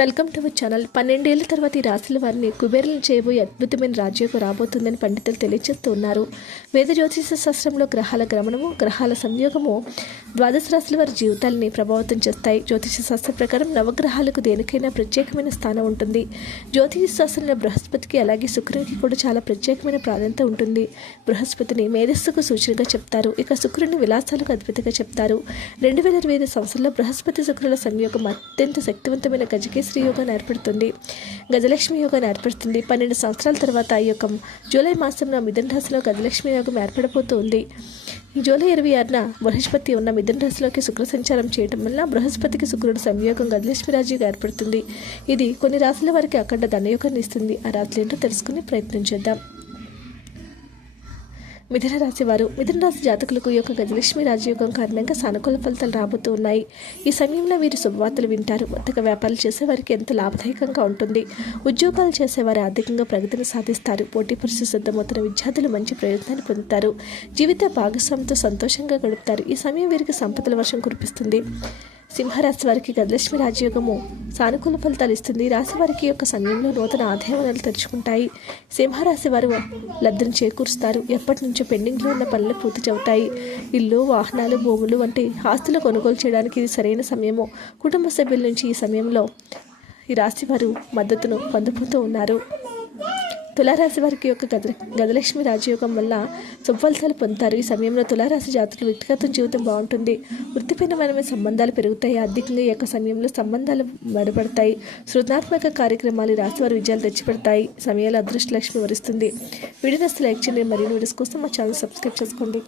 Welcome to our channel. పన్నెండేళ్ళ తర్వాత ఈ రాశుల వారిని కుబేరులను చేయబోయే అద్భుతమైన రాజ్యకు రాబోతుందని పండితులు తెలియజేస్తూ ఉన్నారు వేద జ్యోతిష శాస్త్రంలో గ్రహాల గమనము గ్రహాల సంయోగము ద్వాదశ రాశుల వారి జీవితాలని ప్రభావితం చేస్తాయి. జ్యోతిష శాస్త్ర ప్రకారం నవగ్రహాలకు దేనికైనా ప్రత్యేకమైన స్థానం ఉంటుంది. జ్యోతిష శాస్త్రంలో బృహస్పతికి అలాగే శుక్రునికి కూడా చాలా ప్రత్యేకమైన ప్రాధాన్యత ఉంటుంది. బృహస్పతిని మేధస్సుకు సూచనగా చెప్తారు. ఇక శుక్రుని విలాసాలకు అద్భుతంగా చెప్తారు. రెండు వేల ఇరవై ఐదు సంవత్సరంలో బృహస్పతి శుక్రుల సంయోగం అత్యంత శక్తివంతమైన గజకేశ్వరి యోగాన్ని ఏర్పడుతుంది. గజలక్ష్మి యోగాన్ని ఏర్పడుతుంది. పన్నెండు సంవత్సరాల తర్వాత ఈ యొక్క జూలై మాసంలో మిథున రాశిలో గజలక్ష్మి యోగం ఏర్పడబోతుంది. ఈ జూలై ఇరవై ఆరున బృహస్పతి ఉన్న మిథున రాశిలోకి శుక్ర సంచారం చేయడం వల్ల బృహస్పతికి శుక్రుడు సంయోగం గజలక్ష్మి రాజుగా ఏర్పడుతుంది. ఇది కొన్ని రాశుల వారికి అఖండ ధనయోగాన్ని ఇస్తుంది. ఆ రాశులు ఏంటో తెలుసుకుని ప్రయత్నం చేద్దాం. మిథునరాశి వారు మిథునరాశి జాతకులకు ఈ యొక్క గజలక్ష్మి రాజయోగం కారణంగా సానుకూల ఫలితాలు రాబోతూ ఉన్నాయి. ఈ సమయంలో వీరు శుభవార్తలు వింటారు. వర్తక వ్యాపారాలు చేసేవారికి ఎంతో లాభదాయకంగా ఉంటుంది. ఉద్యోగాలు చేసేవారు ఆర్థికంగా ప్రగతిని సాధిస్తారు. పోటీ పరీక్ష సిద్ధమవుతున్న విద్యార్థులు మంచి ప్రయోజనాన్ని పొందుతారు. జీవిత భాగస్వామితో సంతోషంగా గడుపుతారు. ఈ సమయం వీరికి సంపదల వర్షం కురిపిస్తుంది. సింహరాశి వారికి గజలక్ష్మి రాజయోగము సానుకూల ఫలితాలు ఇస్తుంది. రాశి వారికి యొక్క సమయంలో నూతన ఆదాయాలు తెరుచుకుంటాయి. సింహరాశి వారు లబ్ధిని చేకూరుస్తారు. ఎప్పటి నుంచో పెండింగ్లో ఉన్న పనులు పూర్తి చెబుతాయి ఇల్లు వాహనాలు భూములు వంటి ఆస్తులు కొనుగోలు చేయడానికి ఇది సరైన సమయము. కుటుంబ సభ్యుల నుంచి ఈ సమయంలో ఈ రాశి వారు మద్దతును పొందుతూ ఉన్నారు. తులారాశి వారికి యొక్క గద గజలక్ష్మి రాజయోగం వల్ల సుఫలితాలు పొందుతారు. ఈ సమయంలో తులారాశి జాతకులు వ్యక్తిగత జీవితం బాగుంటుంది. వృత్తిపరమైన సంబంధాలు పెరుగుతాయి. ఆర్థికంగా ఈ యొక్క సమయంలో సంబంధాలు బలపడతాయి సృజనాత్మక కార్యక్రమాలు రాశి వారి విజయాలు తెచ్చిపెడతాయి. సమయాలు అదృష్ట లక్ష్మి వరిస్తుంది వీడియోస్ లైక్ చేయండి. మరిన్ని వీడియోస్ కోసం మా ఛానల్ సబ్స్క్రైబ్ చేసుకోండి.